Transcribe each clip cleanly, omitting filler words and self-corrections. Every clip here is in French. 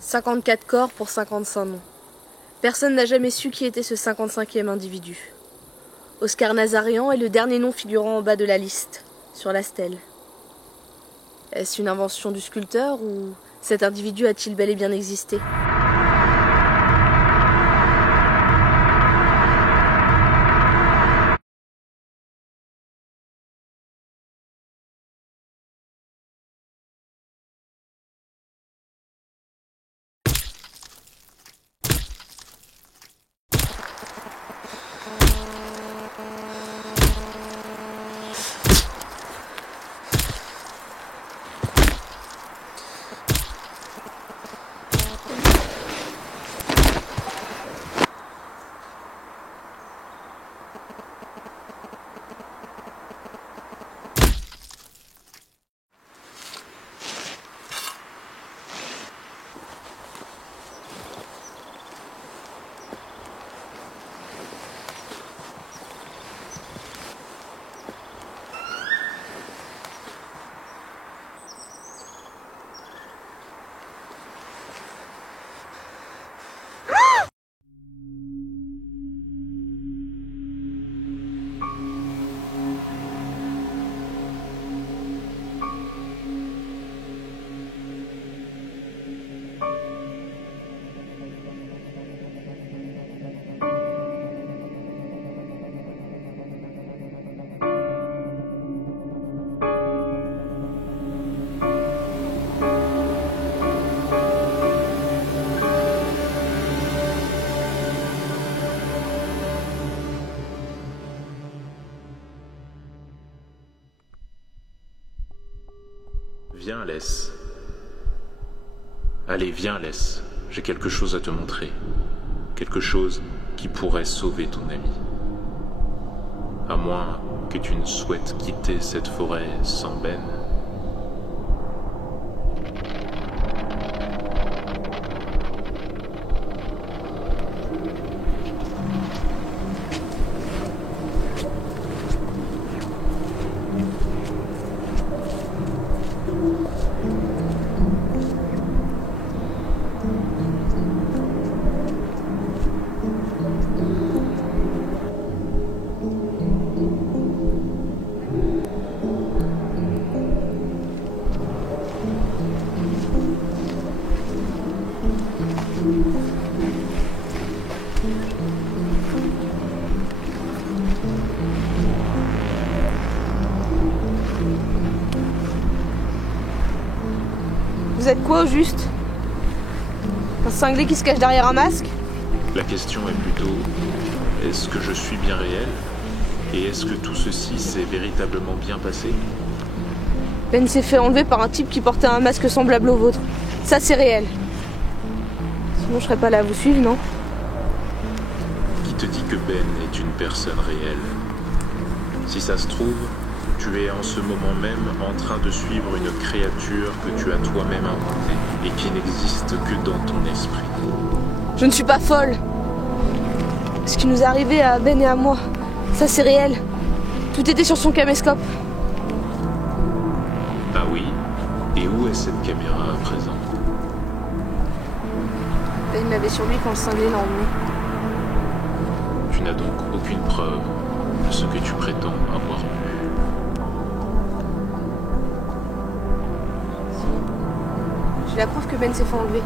54 corps pour 55 noms. Personne n'a jamais su qui était ce 55e individu. Oscar Nazarian est le dernier nom figurant en bas de la liste, sur la stèle. Est-ce une invention du sculpteur ou cet individu a-t-il bel et bien existé ? Viens, laisse. Allez, viens, laisse. J'ai quelque chose à te montrer. Quelque chose qui pourrait sauver ton ami. À moins que tu ne souhaites quitter cette forêt sans Ben. Vous êtes quoi au juste ? Un cinglé qui se cache derrière un masque ? La question est plutôt, est-ce que je suis bien réel ? Et est-ce que tout ceci s'est véritablement bien passé ? Ben s'est fait enlever par un type qui portait un masque semblable au vôtre. Ça, c'est réel. Sinon, je serais pas là à vous suivre, non ? Qui te dit que Ben est une personne réelle ? Si ça se trouve, tu es en ce moment même en train de suivre une créature que tu as toi-même inventée et qui n'existe que dans ton esprit. Je ne suis pas folle. Ce qui nous est arrivé à Ben et à moi, ça c'est réel. Tout était sur son caméscope. Ah oui ? Et où est cette caméra à présent ? Ben l'avait sur lui quand le cinglé l'a emmené. Tu n'as donc aucune preuve de ce que tu prétends avoir vu. J'ai la preuve que Ben s'est fait enlever.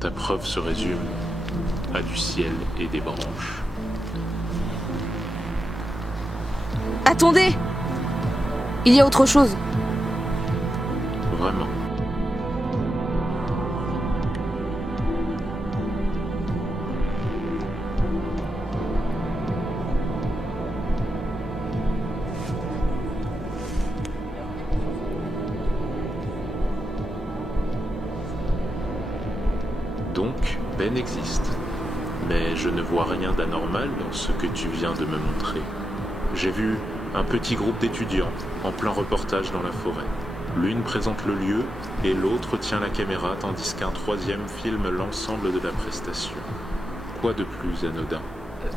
Ta preuve se résume à du ciel et des branches. Attendez ! Il y a autre chose. Vraiment. Donc, Ben existe. Mais je ne vois rien d'anormal dans ce que tu viens de me montrer. J'ai vu un petit groupe d'étudiants en plein reportage dans la forêt. L'une présente le lieu et l'autre tient la caméra tandis qu'un troisième filme l'ensemble de la prestation. Quoi de plus anodin?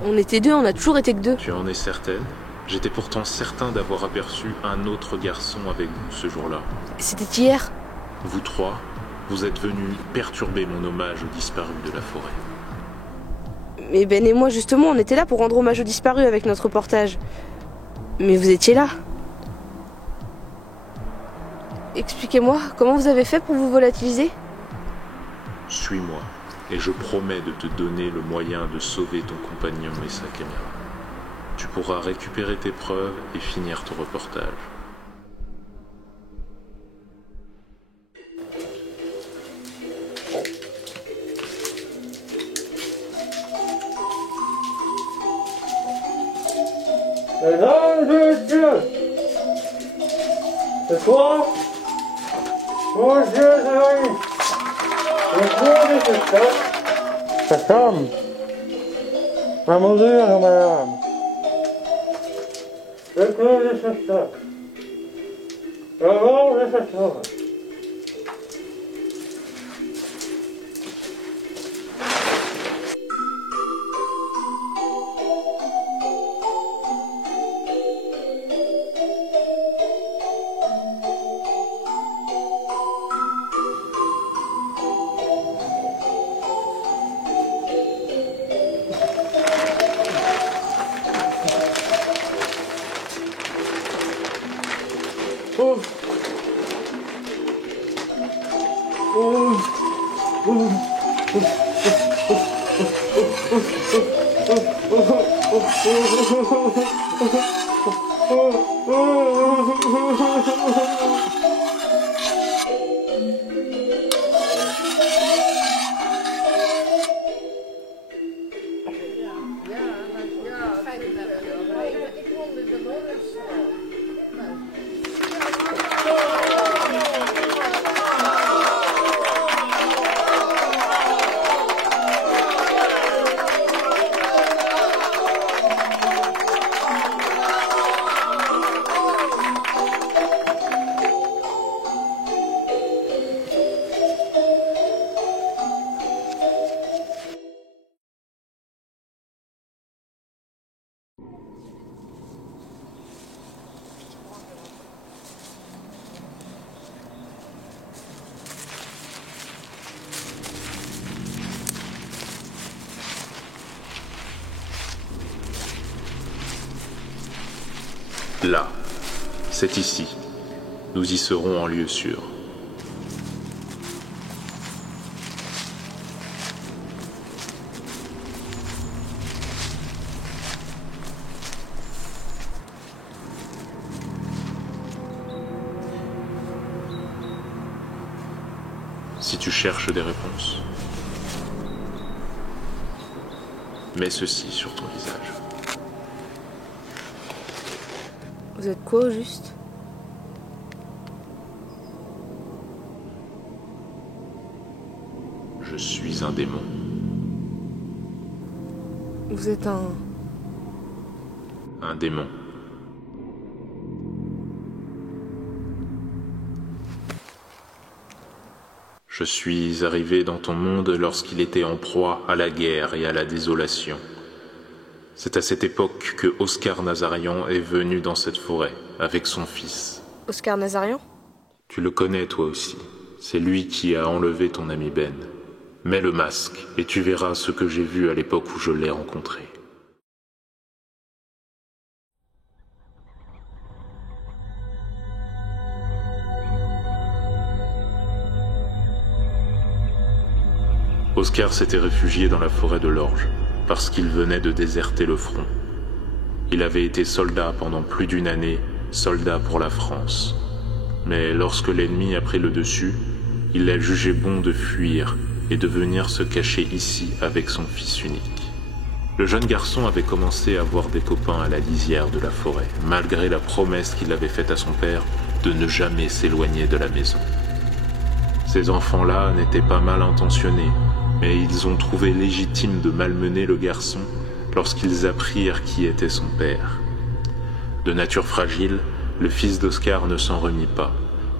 On était deux, on a toujours été que deux. Tu en es certaine? J'étais pourtant certain d'avoir aperçu un autre garçon avec vous ce jour-là. C'était hier. Vous trois, vous êtes venus perturber mon hommage aux disparus de la forêt. Mais Ben et moi, justement, on était là pour rendre hommage aux disparus avec notre reportage. Mais vous étiez là. Expliquez-moi, comment vous avez fait pour vous volatiliser? Suis-moi, et je promets de te donner le moyen de sauver ton compagnon et sa caméra. Tu pourras récupérer tes preuves et finir ton reportage. Mesdames et messieurs, ce soir, aux yeux ébahis, le cours du spectacle, sa femme, à mesure, madame, le cours du spectacle, le mort de cette soirée. Là, c'est ici. Nous y serons en lieu sûr. Si tu cherches des réponses, mets ceci sur ton visage. Vous êtes quoi au juste? Je suis un démon. Vous êtes un démon. Je suis arrivé dans ton monde lorsqu'il était en proie à la guerre et à la désolation. C'est à cette époque que Oscar Nazarian est venu dans cette forêt avec son fils. Oscar Nazarian? Tu le connais toi aussi. C'est lui qui a enlevé ton ami Ben. Mets le masque et tu verras ce que j'ai vu à l'époque où je l'ai rencontré. Oscar s'était réfugié dans la forêt de l'Orge parce qu'il venait de déserter le front. Il avait été soldat pendant plus d'une année, soldat pour la France. Mais lorsque l'ennemi a pris le dessus, il a jugé bon de fuir et de venir se cacher ici avec son fils unique. Le jeune garçon avait commencé à avoir des copains à la lisière de la forêt, malgré la promesse qu'il avait faite à son père de ne jamais s'éloigner de la maison. Ces enfants-là n'étaient pas mal intentionnés, mais ils ont trouvé légitime de malmener le garçon lorsqu'ils apprirent qui était son père. De nature fragile, le fils d'Oscar ne s'en remit pas.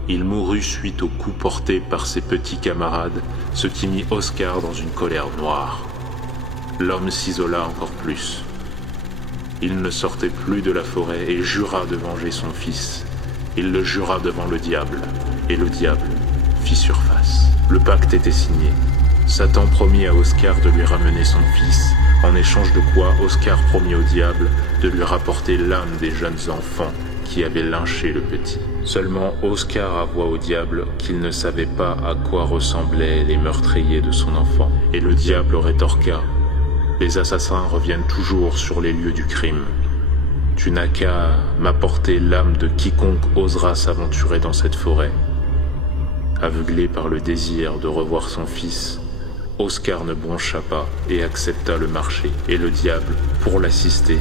Il mourut suite aux coups portés par ses petits camarades, ce qui mit Oscar dans une colère noire. L'homme s'isola encore plus. Il ne sortait plus de la forêt et jura de venger son fils. Il le jura devant le diable, et le diable fit surface. Le pacte était signé. Satan promit à Oscar de lui ramener son fils, en échange de quoi Oscar promit au diable de lui rapporter l'âme des jeunes enfants qui avaient lynché le petit. Seulement Oscar avoua au diable qu'il ne savait pas à quoi ressemblaient les meurtriers de son enfant, et le diable rétorqua: les assassins reviennent toujours sur les lieux du crime. Tu n'as qu'à m'apporter l'âme de quiconque osera s'aventurer dans cette forêt. Aveuglé par le désir de revoir son fils, Oscar ne broncha pas et accepta le marché, et le diable, pour l'assister,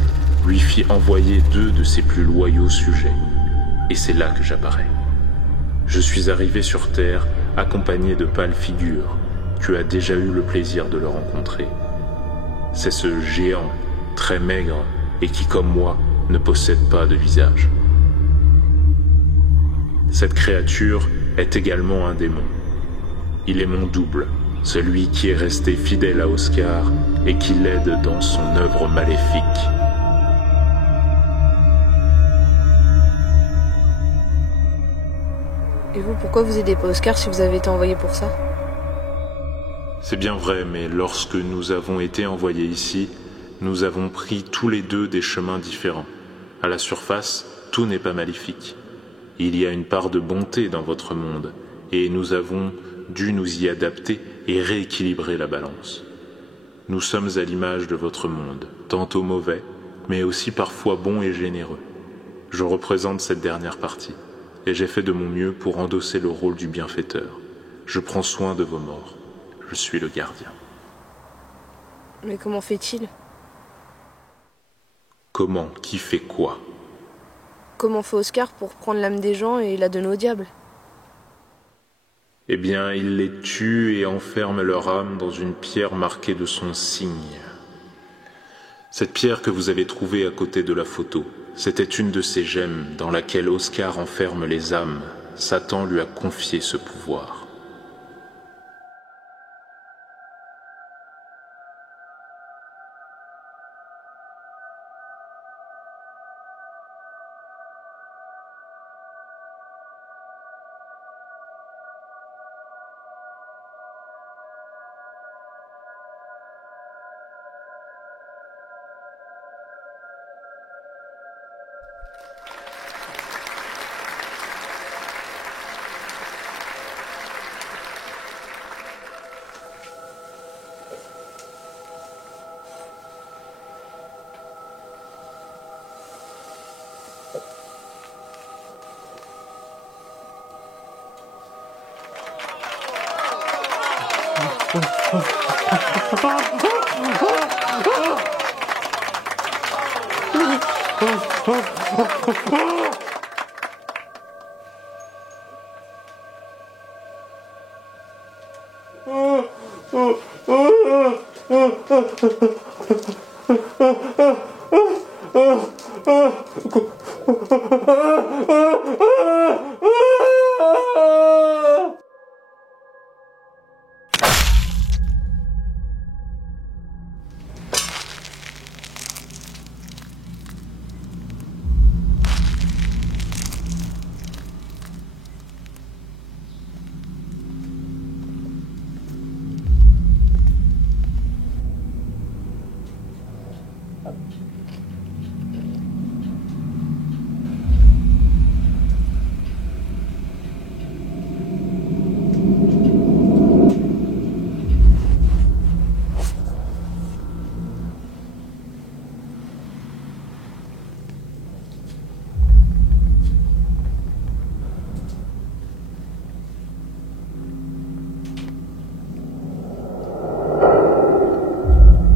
lui fit envoyer 2 de ses plus loyaux sujets. Et c'est là que j'apparais. Je suis arrivé sur Terre accompagné de pâles figures. Tu as déjà eu le plaisir de le rencontrer. C'est ce géant, très maigre, et qui, comme moi, ne possède pas de visage. Cette créature est également un démon. Il est mon double, celui qui est resté fidèle à Oscar et qui l'aide dans son œuvre maléfique. Et vous, pourquoi vous aidez pas Oscar si vous avez été envoyé pour ça? C'est bien vrai, mais lorsque nous avons été envoyés ici, nous avons pris tous les 2 des chemins différents. À la surface, tout n'est pas maléfique. Il y a une part de bonté dans votre monde, et nous avons dû nous y adapter et rééquilibrer la balance. Nous sommes à l'image de votre monde, tantôt mauvais, mais aussi parfois bon et généreux. Je représente cette dernière partie, et j'ai fait de mon mieux pour endosser le rôle du bienfaiteur. Je prends soin de vos morts. Je suis le gardien. Mais comment fait-il? Comment? Qui fait quoi? Comment fait Oscar pour prendre l'âme des gens et la donner au diable? Eh bien, il les tue et enferme leur âme dans une pierre marquée de son signe. Cette pierre que vous avez trouvée à côté de la photo, c'était une de ces gemmes dans laquelle Oscar enferme les âmes. Satan lui a confié ce pouvoir.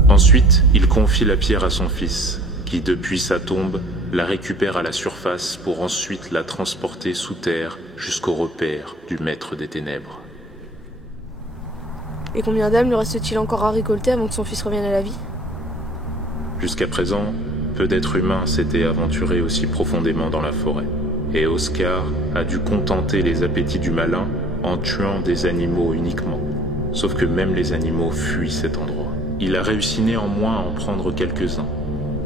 Ensuite, il confie la pierre à son fils, qui, depuis sa tombe, la récupère à la surface pour ensuite la transporter sous terre jusqu'au repère du maître des ténèbres. Et combien d'âmes lui reste-t-il encore à récolter avant que son fils revienne à la vie? Jusqu'à présent, Peu d'êtres humains s'étaient aventurés aussi profondément dans la forêt. Et Oscar a dû contenter les appétits du malin en tuant des animaux uniquement. Sauf que même les animaux fuient cet endroit. Il a réussi néanmoins à en prendre quelques-uns.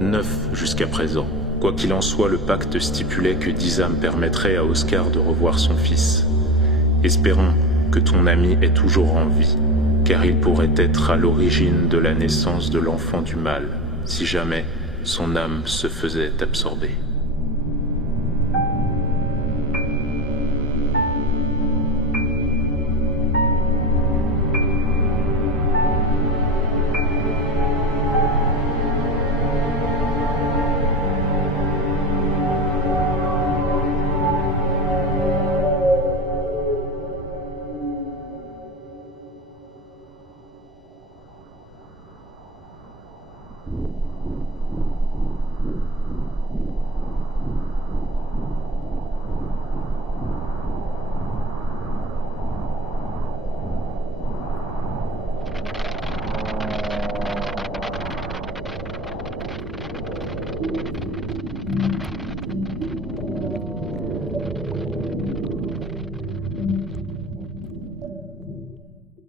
9 jusqu'à présent. Quoi qu'il en soit, le pacte stipulait que 10 âmes permettraient à Oscar de revoir son fils. Espérons que ton ami est toujours en vie, car il pourrait être à l'origine de la naissance de l'enfant du mal, si jamais son âme se faisait absorber.